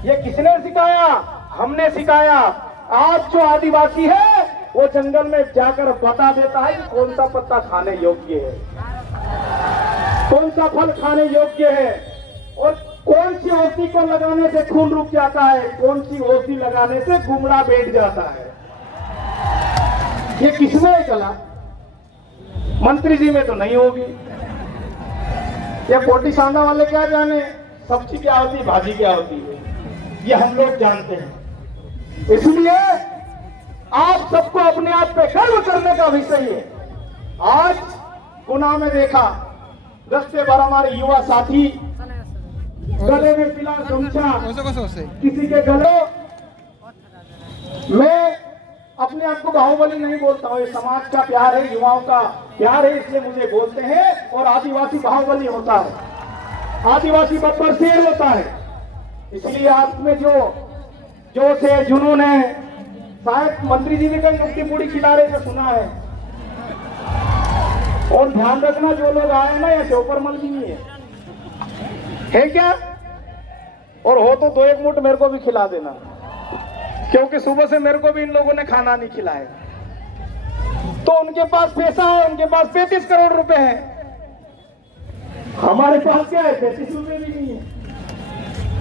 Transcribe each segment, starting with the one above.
ये किसने सिखाया? हमने सिखाया। आज जो आदिवासी है वो जंगल में जाकर बता देता है कि कौन सा पत्ता खाने योग्य है, कौन सा फल खाने योग्य है, और कौन सी औषधि को लगाने से खून रुक जाता है, कौन सी औषधि लगाने से गुमड़ा बैठ जाता है। ये किसमें कला? मंत्री जी में तो नहीं होगी। ये कोटी सांडा वाले क्या जाने सब्जी क्या होती है, भाजी क्या होती है, ये हम लोग जानते हैं। इसलिए आप सबको अपने आप पे गर्व करने का विषय है। आज गुना में देखा रस्ते भर हमारे युवा साथी गले में पिला गमछा, किसी के गले। मैं अपने आप को बाहुबली नहीं बोलता हूँ, ये समाज का प्यार है, युवाओं का प्यार है, इसलिए मुझे बोलते हैं। और आदिवासी बाहुबली होता है, आदिवासी बब्बर शेर होता है। इसलिए आप में जो जोश है, जुनून है, शायद मंत्री जी ने कहीं नुक्ती पूरी खिला रहे थे, सुना है। और ध्यान रखना, जो लोग आए ना ये चौपरमल भी नहीं है क्या? और हो तो 2-1 मुठ मेरे को भी खिला देना, क्योंकि सुबह से मेरे को भी इन लोगों ने खाना नहीं खिलाया। तो उनके पास पैसा है, उनके पास 35 करोड़ रुपए है, हमारे पास क्या है? 35 रुपए भी नहीं है।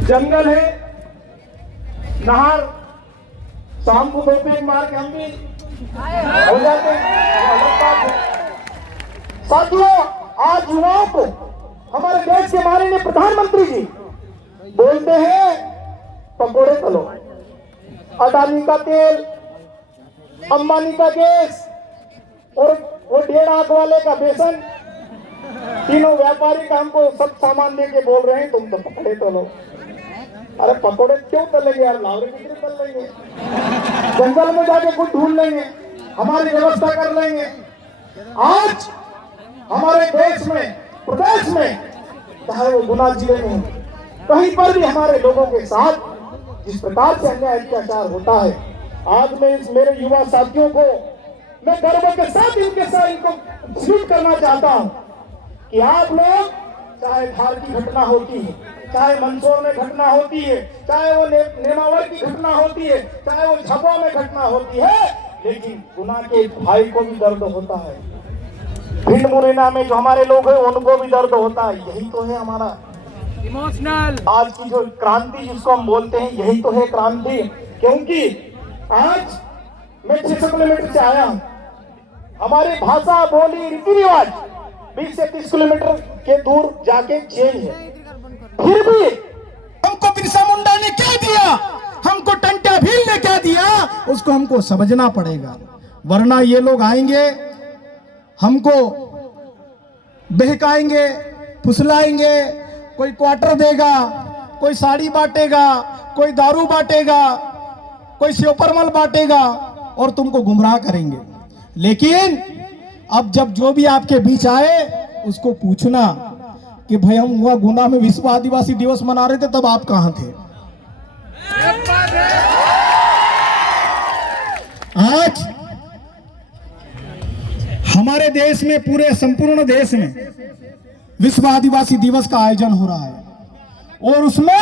जंगल है, नहर, शाम को 2 पैग मार के हम भी हो जाते हैं, अलग बात है। साथियों, आज युवाओं को हमारे देश के माननीय प्रधानमंत्री जी बोलते हैं पकोड़े तलो, अडानी का तेल, अंबानी का गैस और वो 1.5 आंख वाले का बेसन, तीनों व्यापारी का हमको सब सामान लेके बोल रहे हैं तुम तो पकड़े तलो। अरे पकोड़े क्यों तलेंगे यार, लावरे बिक्री कर लेंगे, जंगल में जाके कुछ ढूंढ लेंगे, हमारी व्यवस्था कर लेंगे। आज हमारे देश में, प्रदेश में, चाहे वो गुना जिले में, कहीं पर भी हमारे लोगों के साथ जिस प्रकार से अन्याय अत्याचार होता है, आज मैं इस मेरे युवा साथियों को मैं गर्व के साथ इनको सल्यूट करना चाहता हूं कि आप लोग, चाहे धार की घटना होती है, चाहे मंदसौर में घटना होती है, चाहे वो नेमावर की घटना होती है, चाहे वो झाबुआ में घटना होती है, लेकिन गुना के भाई को भी दर्द होता है, भिंड मुरैना में जो हमारे लोग हैं उनको भी दर्द होता है। यही तो है हमारा इमोशनल आज की जो क्रांति जिसको हम बोलते हैं, यही तो है क्रांति। क्योंकि आज मैं 600 किलोमीटर से आया हूं, हमारी भाषा, बोली, रीति रिवाज 20 से 30 किलोमीटर के दूर जाके चेंज है। फिर भी हमको बिरसा मुंडा ने क्या दिया, हमको टंटा भील ने क्या दिया, उसको हमको समझना पड़ेगा। वरना ये लोग आएंगे, हमको बहकाएंगे, फुसलाएंगे, कोई क्वार्टर देगा, कोई साड़ी बांटेगा, कोई दारू बांटेगा, कोई सेवपरमल बांटेगा और तुमको गुमराह करेंगे। लेकिन अब जब जो भी आपके बीच आए उसको पूछना कि भाई हम हुआ गुना में विश्व आदिवासी दिवस मना रहे थे, तब आप कहां थे? आज हमारे देश में, पूरे संपूर्ण देश में विश्व आदिवासी दिवस का आयोजन हो रहा है और उसमें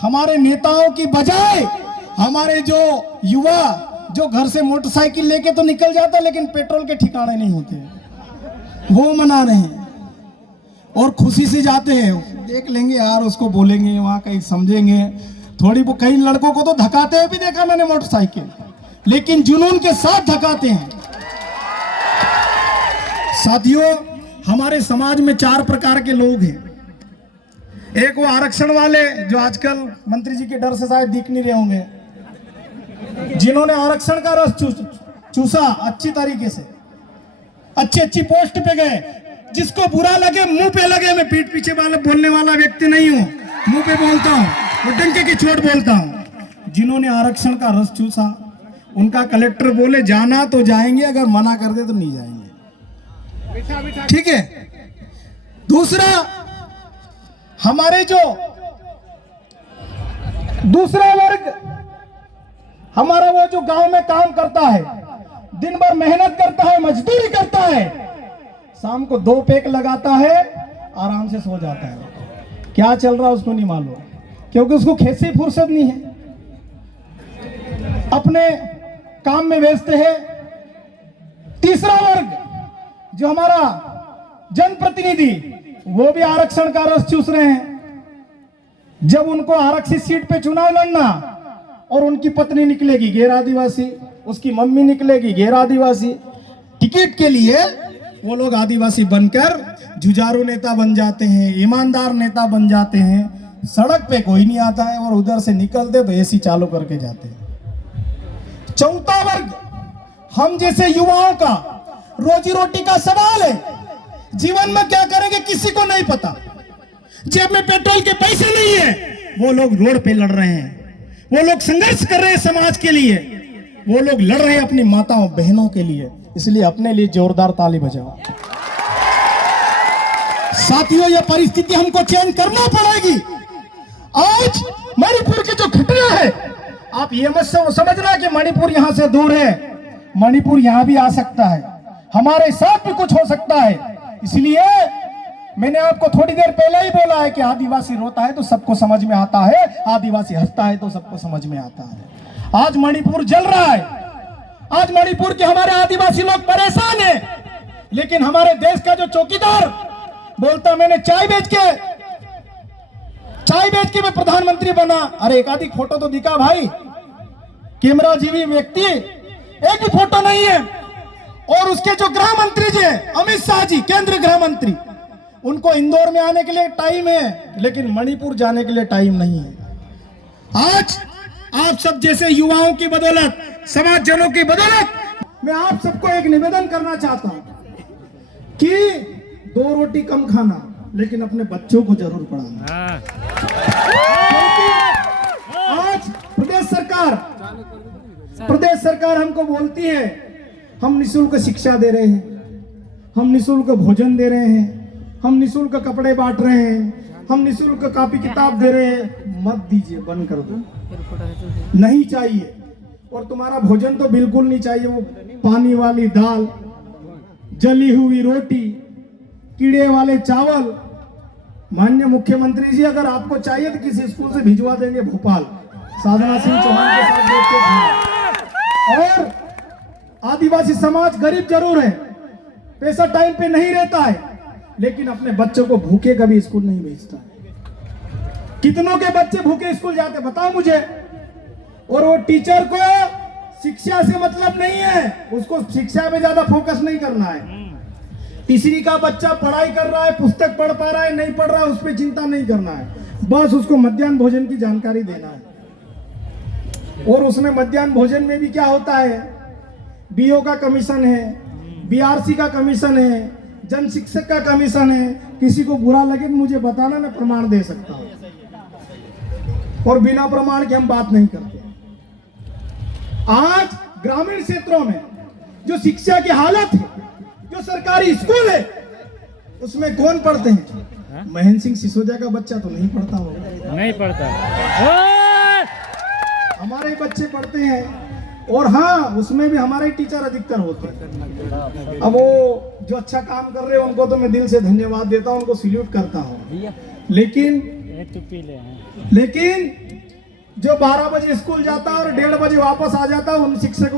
हमारे नेताओं की बजाय हमारे जो युवा जो घर से मोटरसाइकिल लेके तो निकल जाता है लेकिन पेट्रोल के ठिकाने नहीं होते, वो मना रहे हैं और खुशी से जाते हैं। देख लेंगे यार, उसको बोलेंगे वहां कहीं समझेंगे थोड़ी। वो कई लड़कों को तो धकाते हुए भी देखा मैंने मोटरसाइकिल, लेकिन जुनून के साथ धकाते हैं। साथियों, हमारे समाज में 4 प्रकार के लोग हैं। एक वो आरक्षण वाले जो आजकल मंत्री जी के डर से शायद दिख नहीं रहे होंगे, जिन्होंने आरक्षण का रस चूसा अच्छी तरीके से, अच्छी पोस्ट पे गए, जिसको बुरा लगे मुंह पे लगे। मैं पीठ पीछे वाला बोलने वाला व्यक्ति नहीं हूं, मुंह पे बोलता हूं, वो डंके की चोट बोलता हूं। जिन्होंने आरक्षण का रस चूसा, उनका कलेक्टर बोले जाना तो जाएंगे, अगर मना कर दे तो नहीं जाएंगे। ठीक है। दूसरा, हमारे जो दूसरा वर्ग, हमारा वो जो गांव में काम करता है, दिन भर मेहनत करता है, मजदूरी करता है, शाम को 2 पैक लगाता है, आराम से सो जाता है। क्या चल रहा है उसको नहीं मालूम। क्योंकि उसको खेत से फुर्सत नहीं है, अपने काम में व्यस्त है। तीसरा वर्ग जो हमारा जनप्रतिनिधि, वो भी आरक्षण का रस चूस रहे हैं। जब उनको आरक्षित सीट पे चुनाव लड़ना और उनकी पत्नी निकलेगी गैर आदिवासी, उसकी मम्मी निकलेगी गैर आदिवासी, टिकट के लिए वो लोग आदिवासी बनकर जुझारू नेता बन जाते हैं, ईमानदार नेता बन जाते हैं। सड़क पे कोई नहीं आता है और उधर से निकलते तो एसी चालू करके जाते हैं। चौथा वर्ग हम जैसे युवाओं का रोजी रोटी का सवाल है। जीवन में क्या करेंगे किसी को नहीं पता। जेब में पेट्रोल के पैसे नहीं है, वो लोग रोड पे लड़ रहे हैं, वो लोग संघर्ष कर रहे हैं समाज के लिए, वो लोग लड़ रहे हैं अपनी माताओं बहनों के लिए। इसलिए अपने लिए जोरदार ताली बजाओ। साथियों, यह परिस्थिति हमको चेंज करना पड़ेगी। आज मणिपुर की जो घटना है, आप ये मत समझना कि मणिपुर यहां से दूर है। मणिपुर यहां भी आ सकता है, हमारे साथ भी कुछ हो सकता है। इसलिए मैंने आपको थोड़ी देर पहले ही बोला है कि आदिवासी रोता है तो सबको समझ में आता है, आदिवासी हंसता है तो सबको समझ में आता है। आज मणिपुर जल रहा है, आज मणिपुर के हमारे आदिवासी लोग परेशान हैं, लेकिन हमारे देश का जो चौकीदार बोलता मैंने चाय बेच के मैं प्रधानमंत्री बना। अरे एक आधी फोटो तो दिखा भाई, कैमरा जीवी व्यक्ति एक भी फोटो नहीं है। और उसके जो गृह मंत्री जी अमित शाह जी, केंद्रीय गृह मंत्री, उनको इंदौर में आने के लिए टाइम है, लेकिन मणिपुर जाने के लिए टाइम नहीं है। आज आप सब जैसे युवाओं की बदौलत, समाजजनों की बदौलत मैं आप सबको एक निवेदन करना चाहता हूं कि 2 रोटी कम खाना, लेकिन अपने बच्चों को जरूर पढ़ाना। आज प्रदेश सरकार हमको बोलती है हम निःशुल्क शिक्षा दे रहे हैं, हम निःशुल्क भोजन दे रहे हैं, हम निःशुल्क कपड़े बांट रहे हैं, हम निःशुल्क कॉपी किताब दे रहे हैं। मत दीजिए, बंद कर दो, नहीं चाहिए। और तुम्हारा भोजन तो बिल्कुल नहीं चाहिए, वो पानी वाली दाल, जली हुई रोटी, कीड़े वाले चावल। माननीय मुख्यमंत्री जी, अगर आपको चाहिए तो किसी स्कूल से भिजवा देंगे भोपाल, साधना सिंह चौहान के साथ बैठ के। और आदिवासी समाज गरीब जरूर है, पैसा टाइम पे नहीं रहता है, लेकिन अपने बच्चों को भूखे कभी स्कूल नहीं भेजता। कितनों के बच्चे भूखे स्कूल जाते बताओ मुझे। और वो टीचर को शिक्षा से मतलब नहीं है, उसको शिक्षा में ज्यादा फोकस नहीं करना है। तीसरी का बच्चा पढ़ाई कर रहा है, पुस्तक पढ़ पा रहा है नहीं पढ़ रहा है, उस पर चिंता नहीं करना है, बस उसको मध्याह्न भोजन की जानकारी देना है। और उसमें मध्याह्न भोजन में भी क्या होता है, बीओ का कमीशन है, बीआरसी का कमीशन है, जन शिक्षक का कमीशन है। किसी को बुरा लगे तो मुझे बताना, मैं प्रमाण दे सकता हूं, और बिना प्रमाण के हम बात नहीं करते। आज ग्रामीण क्षेत्रों में जो शिक्षा की हालत है, जो सरकारी स्कूल है, उसमें कौन पढ़ते हैं? महेंद्र सिंह सिसोदिया का बच्चा तो नहीं पढ़ता होगा, नहीं पढ़ता, हमारे बच्चे पढ़ते हैं। और हाँ, उसमें भी हमारे टीचर अधिकतर होते हैं। अब वो जो अच्छा काम कर रहे हैं उनको तो मैं दिल से धन्यवाद देता हूं, उनको सैल्यूट करता हूं। लेकिन जो 12 बजे स्कूल जाता है और 1:30 बजे वापस आ जाता है, उन शिक्षकों